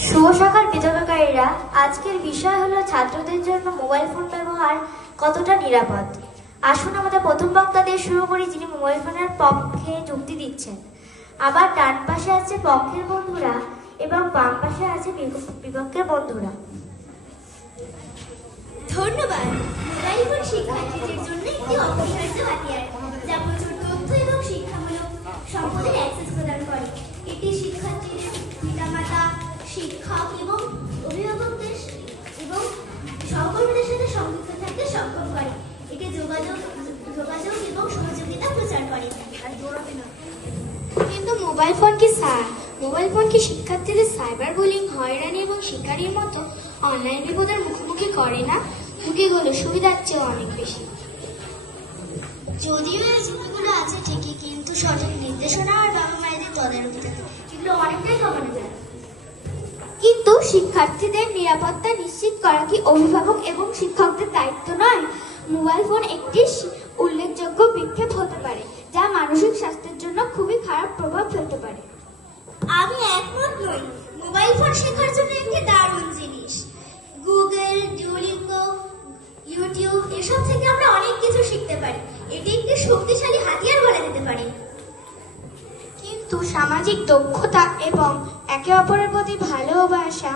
শুভ সকাল বিতরণকারীরা। আজকের বিষয় হলো ছাত্রদের জন্য মোবাইল ফোন ব্যবহার কতটা নিরাপদ। আসুন আমাদের প্রথম বক্তা দিয়ে শুরু করি, যিনি মোবাইল ফোনের পক্ষে যুক্তি দিচ্ছেন। আবার ডান পাশে আছে পক্ষের বন্ধুরা এবং বাম পাশে আছে বিপক্ষের বন্ধুরা। ধন্যবাদ। মোবাইল ফোন শিক্ষার্থীদের জন্য একটি অপরিহার্য হাতিয়ার, যা প্রচুর তথ্য এবং শিক্ষামূলক সম্পদের অ্যাক্সেস প্রদান করে। এটি শিক্ষার্থীর পিতামাতা, শিক্ষক এবং অভিভাবকদের এবং সহকর্মীদের সাথে সংযুক্ত থাকতে সক্ষম করে। এটি যোগাযোগ এবং সহযোগিতা প্রচার করে। কিন্তু মোবাইল ফোন কি শিক্ষার্থীদের সাইবার বুলিং, হয়রানি এবং শিকারির মতো অনলাইন বিপদের মুখোমুখি করে না? ঝুঁকিগুলো সুবিধার চেয়ে অনেক বেশি। যদিও এই ঝুঁকিগুলো আছে ঠিকই, কিন্তু সঠিক নির্দেশনা আর বাবা মায়েদের তদারকি থাকে এগুলো অনেকটাই কমানো যায়। কিন্তু শিক্ষার্থীদের নিরাপত্তা নিশ্চিত করা কি অভিভাবক এবং শিক্ষকদের দায়িত্ব নয়? মোবাইল ফোন একটি উল্লেখযোগ্য বিক্ষেপ হতে পারে, যা মানসিক স্বাস্থ্যের জন্য খুবই খারাপ প্রভাব ফেলতে পারে। আমি একমত নই। মোবাইল ফোন শেখার জন্য একটি দারুণ জিনিস। গুগল, ডুওলিঙ্গো, ইউটিউব এসব থেকে আমরা অনেক কিছু শিখতে পারি। এটি একটি শক্তিশালী হাতিয়ার বলা যেতে পারে। কিন্তু সামাজিক দক্ষতা এবং একে অপরের প্রতি ভালোবাসা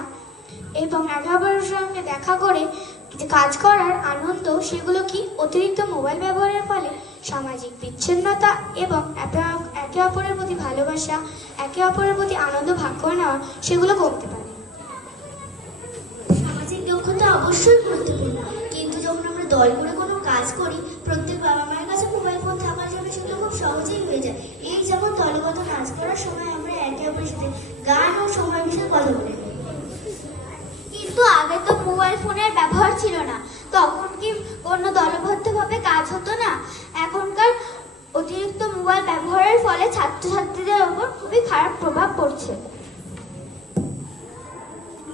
এবং একে অপরের সঙ্গে দেখা করে কাজ করার আনন্দ, সেগুলো কি অতিরিক্ত মোবাইল ব্যবহারের ফলে সামাজিক বিচ্ছিন্নতা এবং একে অপরের প্রতি ভালোবাসা, একে অপরের প্রতি আনন্দ ভাগ করে নেওয়া, সেগুলো কমতে পারে? সামাজিক দক্ষতা অবশ্যই গুরুত্বপূর্ণ, কিন্তু যখন আমরা দল করে কোনো কাজ করি, প্রত্যেক বাবা মায়ের কাছে মোবাইল ফোন থাকার জন্য সেগুলো খুব সহজেই হয়ে যায়। এই যেমন দলগত কাজ করার সময় আমরা একে অপরের সাথে গান ও সময় বিষয়ে কথা বলি। কিন্তু আগে তো মোবাইল ফোনের ব্যবহার ছিল না, তখন কি কোনো দলবদ্ধভাবে কাজ হতো না? এখনকার অতিরিক্ত মোবাইল ব্যবহারের ফলে ছাত্রছাত্রীদের ওপর খুবই খারাপ প্রভাব পড়ছে।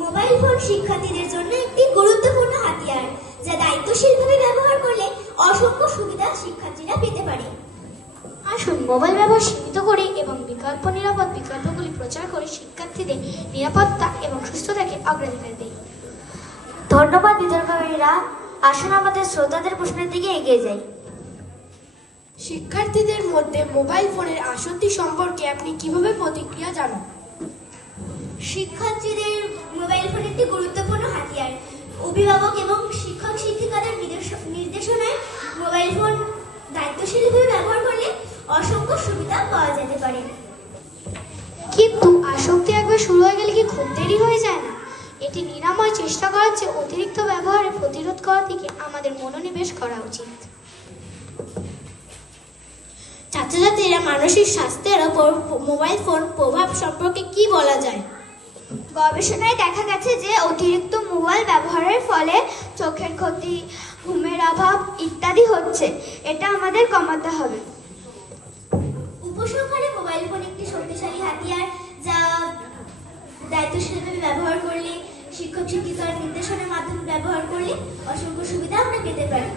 মোবাইল ফোন শিক্ষার্থীদের জন্য একটি গুরুত্বপূর্ণ হাতিয়ার, যা দায়িত্বশীলভাবে ব্যবহার করলে অসংখ্য সুবিধা শিক্ষার্থীরা পেতে পারে। আসুন মোবাইল ব্যবহার সীমিত করি এবং নিরাপদ বিকল্পগুলি প্রচার করে শিক্ষার্থীদের নিরাপত্তা এবং সুস্থতাকে অগ্রাধিকার দিই। ধন্যবাদ বিতরণকারীরা। আসুন আমাদের শ্রোতাদের প্রশ্নের দিকে এগিয়ে যাই। শিক্ষার্থীদের মধ্যে মোবাইল ফোনের আসক্তি সম্পর্কে আপনি কিভাবে প্রতিক্রিয়া জানান? শিক্ষার্থীদের মোবাইল ফোন একটি গুরুত্বপূর্ণ হাতিয়ার। অভিভাবক এবং শিক্ষক শিক্ষিকাদের নির্দেশনায় মোবাইল ফোন দায়িত্বশীলভাবে ব্যবহার করলে অসংখ্য সুবিধা পাওয়া যেতে পারে। কিন্তু আসক্তি একবার শুরু হয়ে গেলে কি খুব দেরি হয়ে যায় না? এটি নিরাময় চেষ্টা করার চেয়ে অতিরিক্ত ব্যবহারে প্রতিরোধ করার দিকে আমাদের মনোনিবেশ করা উচিত। ছাত্রছাত্রীরা মানসিক স্বাস্থ্যের ওপর মোবাইল ফোন প্রভাব সম্পর্কে কি বলা যায়? গবেষণায় দেখা গেছে যে অতিরিক্ত মোবাইল ব্যবহারের ফলে চোখের ক্ষতি, ঘুমের অভাব ইত্যাদি হচ্ছে। এটা আমাদের কমাতে হবে। উপসংহারে মোবাইল ফোন একটি শক্তিশালী হাতিয়ার, যা দায়িত্বশীলভাবে ব্যবহার করলে, শিক্ষক শিক্ষিকার নির্দেশনার মাধ্যমে ব্যবহার করলে অসংখ্য সুবিধা আমরা পেতে পারি।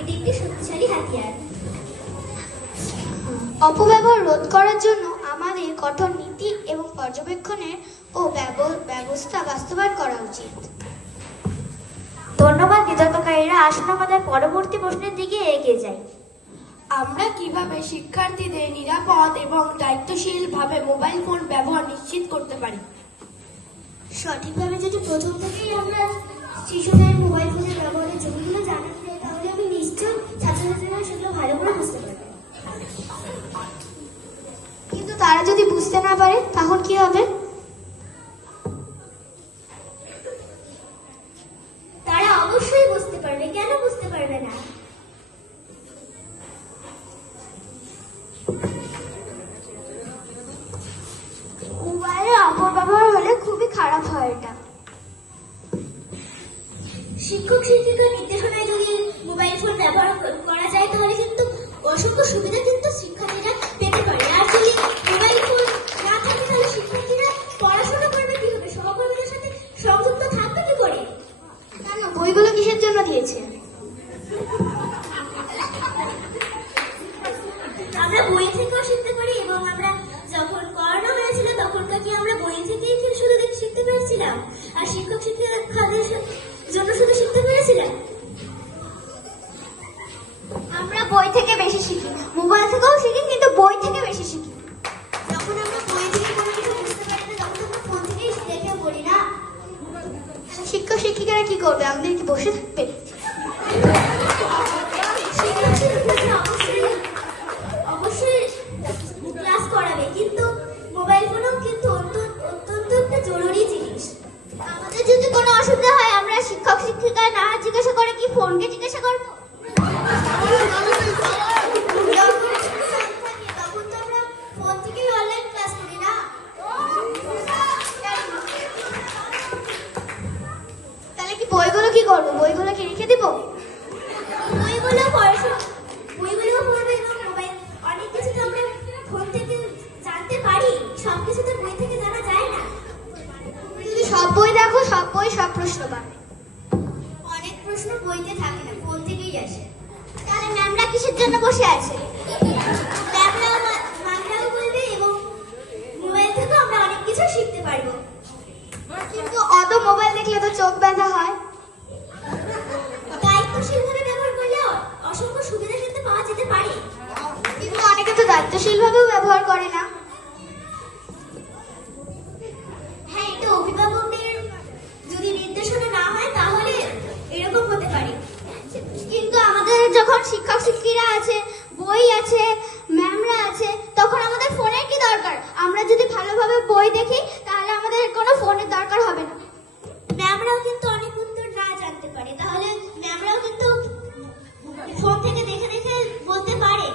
এটি একটি শক্তিশালী হাতিয়ার। অপব্যবহার রোধ করার জন্য আমাদের কঠোর নীতি এবং পর্যবেক্ষণের ব্যবস্থা বাস্তবায়ন করা উচিত। ধন্যবাদ বিতর্ককারীরা। আসুন আমাদের পরবর্তী প্রশ্নের দিকে এগিয়ে যাই। আমরা কিভাবে শিক্ষার্থীদের নিরাপদ এবং দায়িত্বশীলভাবে মোবাইল ফোন ব্যবহার নিশ্চিত করতে পারি? সঠিকভাবে যদি প্রথম থেকেই আমরা শিশুদের মোবাইল ফোনের ব্যবহারের ঝুঁকিগুলো জানাতে চাই, তাহলে আমি নিশ্চয় ছাত্রছাত্রীরা সেগুলো ভালো করে বুঝতে পারবে। কিন্তু তারা যদি বুঝতে না পারে, তখন কি হবে? তারা অবশ্যই বুঝতে পারবে। কেন বুঝতে পারবে না? মোবাইলের অপব্যবহার হলে খুবই খারাপ হয় এটা। শিক্ষক শিক্ষিকার নির্দেশনায় যদি মোবাইল ফোন ব্যবহার করা যায়, তাহলে কিন্তু অসংখ্য সুবিধা কিন্তু শিক্ষার্থীরা পেতে পারে। আর যদি মোবাইল ফোন না থাকে, তাহলে শিক্ষার্থীরা পড়াশোনা করবে কিভাবে? সহকর্মীদের সাথে সংযুক্ত থাকবে কি করে? কেন বইগুলো কিসের জন্য দিয়েছে? আমরা বই থেকেও শিখতে পারি, এবং আমরা যখন করোনা হয়েছিল তখন কি আমরা বই থেকেই শুধু শিখতে পেরেছি? শিখেছিলাম আর শিক্ষক শিক্ষিকাদের জন্য শুধু শিখতে পেরেছিলাম? আমরা বই থেকে বেশি শিখি, মোবাইল থেকেও শিখি, কিন্তু বই থেকে বেশি শিখি। যখন আমরা বই থেকে কোনো কিছু বুঝতে পারি না তখন আমরা ফোন থেকেই দেখে পড়ি না? শিক্ষক শিক্ষিকারা কি করবে, আমাদের কি বসে থাকবে? শিক্ষক শিক্ষিকারা অবশ্যই ক্লাস করাবে, কিন্তু মোবাইল ফোনও কিন্তু অত্যন্ত একটা জরুরি জিনিস। আমাদের যদি কোনো অসুবিধা হয় আমরা শিক্ষক শিক্ষিকা না জিজ্ঞাসা করে কি ফোনকে জিজ্ঞাসা করবো? তখন তো আমরা ফোন থেকেই অনলাইন ক্লাস করি না? তাহলে কি বইগুলো কি করবো, বইগুলো কি রেখে দিব? বইগুলো পড়বে এবং মোবাইল অনেক কিছু তো আমরা ফোন থেকে জানতে পারি, সবকিছু তো বই থেকে জানা যায় না। তুমি যদি সব বই দেখো, সব বই সব প্রশ্ন পাবে। অনেক প্রশ্ন বইতে থাকে না, ফোন থেকেই আসে। তাহলে ম্যামরা কিসের জন্য বসে আছে? ম্যামরাও বলবে এবং মোবাইল থেকেও আমরা অনেক কিছু শিখতে পারবো। কিন্তু অত মোবাইল দেখলে তো চোখ ব্যথা হয়। দায়িত্বশীলভাবে ব্যবহার করলে অসংখ্য সুবিধা কিন্তু পাওয়া যেতে পারে। কিন্তু অনেকে তো দায়িত্বশীল ভাবেও ব্যবহার করে না। হ্যাঁ, এটা অভিভাবকদের যদি নির্দেশনা না হয় তাহলে এরকম হতে পারে। কিন্তু আমাদের যখন শিক্ষক শিক্ষিকা আছে, বই আছে, ম্যামরা আছে, তখন আমাদের ফোনের কি দরকার? আমরা যদি ভালোভাবে বই দেখি তাহলে আমাদের কোনো ফোনের দরকার হবে না। ম্যামরাও কিন্তু অনেক উত্তর না জানতে পারে, তাহলে ম্যামরাও কিন্তু ফোন থেকে দেখে দেখে বলতে পারে।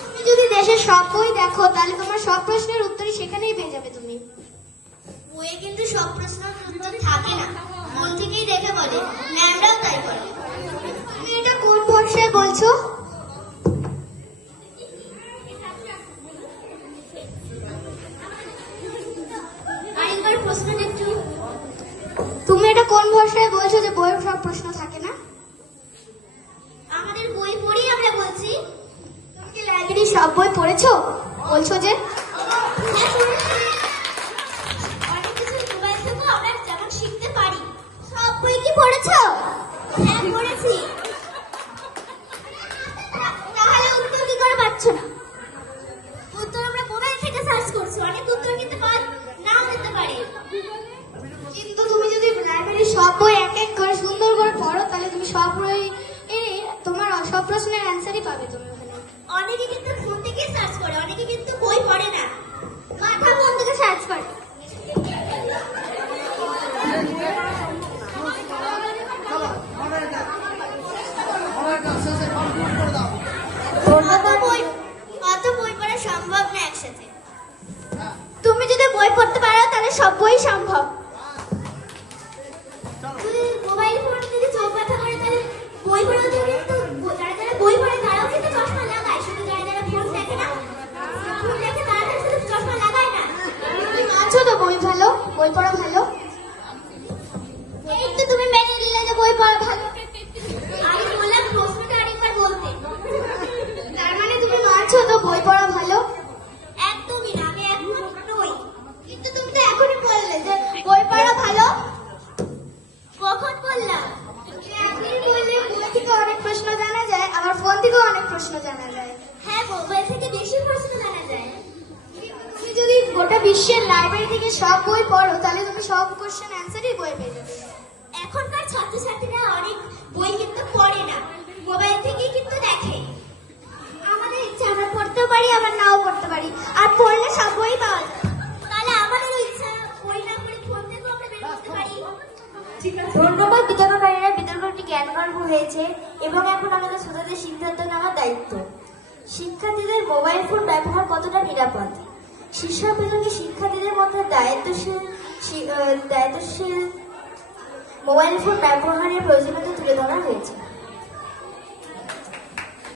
তুমি যদি দেশের সব বই দেখো তাহলে তোমার সব প্রশ্নের উত্তরই সেখানেই পেয়ে যাবে তুমি। বইয়ে কিন্তু সব প্রশ্নের উত্তর থাকে না, মন থেকেই দেখে বলে, ম্যামরাও তাই বলে। তুমি এটা কোন ভরসায় বলছো? আরেকবার প্রশ্নটা একটু। তুমি এটা কোন ভরসায় বলছো যে বইয়ের সব প্রশ্ন থাকে না? আমাদের বই পড়েই আমরা বলছি। তুমি কি লাইব্রেরির সব বই পড়েছো বলছো যে? হ্যাঁ, পড়েছি। অনেক কিছু মোবাইল থেকেও আমরা যেমন শিখতে পারি। সব বই কি পড়েছো? হ্যাঁ, পড়েছি। তাহলে উত্তর কি করে পাচ্ছ না? উত্তর আমরা মোবাইল থেকে সার্চ করছি, অনেক উত্তর কিন্তু নাও যেতে পারে। কিন্তু তুমি যদি লাইব্রেরির সব বই এক এক করে সুন্দর করে পড়ো তাহলে তুমি সব বই তোমার সব প্রশ্নের অ্যান্সারই পাবে তুমি ওখানে। অনেকে কিন্তু ফোন থেকে সার্চ করে, অনেকে কিন্তু বই পড়ে না, মাথা ফোন থেকে সার্চ করে। অত বই পড়া সম্ভব না একসাথে। তুমি যদি বই পড়তে পারো তাহলে সব বই সম্ভব। যদি মোবাইল ফোন যদি চোখ ব্যথা করে তাহলে বই পড়াও তো কিন্তু যারা যারা বই পড়ে তারাও কিন্তু চশমা লাগায়, শুধু যারা যারা ফোন দেখে না, ফোন দেখে তারা তো শুধু চশমা লাগায় না। তুমি মানছো তো বই ভালো, বই পড়া ভালো? এই তো তুমি মেনে নিলে যে বই পড়া ভালো। আমি বললাম প্রশ্নটা আরেকবার বলতে। তার মানে তুমি মানছো তো বই পড়া ভালো? একদমই না, আমি একমত নই। কিন্তু তুমি তো এখনই বললে যে বই পড়া ভালো। কখন বললাম? এখনই বললে বই থেকে অনেক প্রশ্ন জানা যায়, আবার ফোন থেকেও অনেক প্রশ্ন জানা যায়। হ্যাঁ, মোবাইল থেকে বেশি প্রশ্ন জানা যায়। তুমি যদি গোটা বিশ্বের লাইব্রেরি থেকে সব বই পড়ো তাহলে তুমি সব কোশ্চেন অ্যান্সারই বই পেয়ে যাবে। এখনকার ছাত্রছাত্রীরা অনেক বই কিন্তু পড়ে না, মোবাইল থেকেই কিন্তু দেখে। আমাদের ইচ্ছা আমরা পড়তেও পারি আবার নাও পড়তে পারি, আর পড়লে সব বই পাওয়া যায়। তাহলে আমাদেরও ইচ্ছা বই না পড়ে ফোন থেকেও আমরা বের করতে পারি। ধন্যবাদ বিতর্ককারীরা, বিতর্কটি জ্ঞানগর্ভ হয়েছে এবং এখন আমাদের শ্রোতাদের সিদ্ধান্ত নেওয়ার দায়িত্ব। শিক্ষার্থীদের মোবাইল ফোন ব্যবহার কতটা নিরাপদ? শীর্ষক বিভাগে শিক্ষার্থীদের মধ্যে দায়িত্বশীল মোবাইল ফোন ব্যবহারের প্রয়োজনীয়তা তুলে ধরা হয়েছে।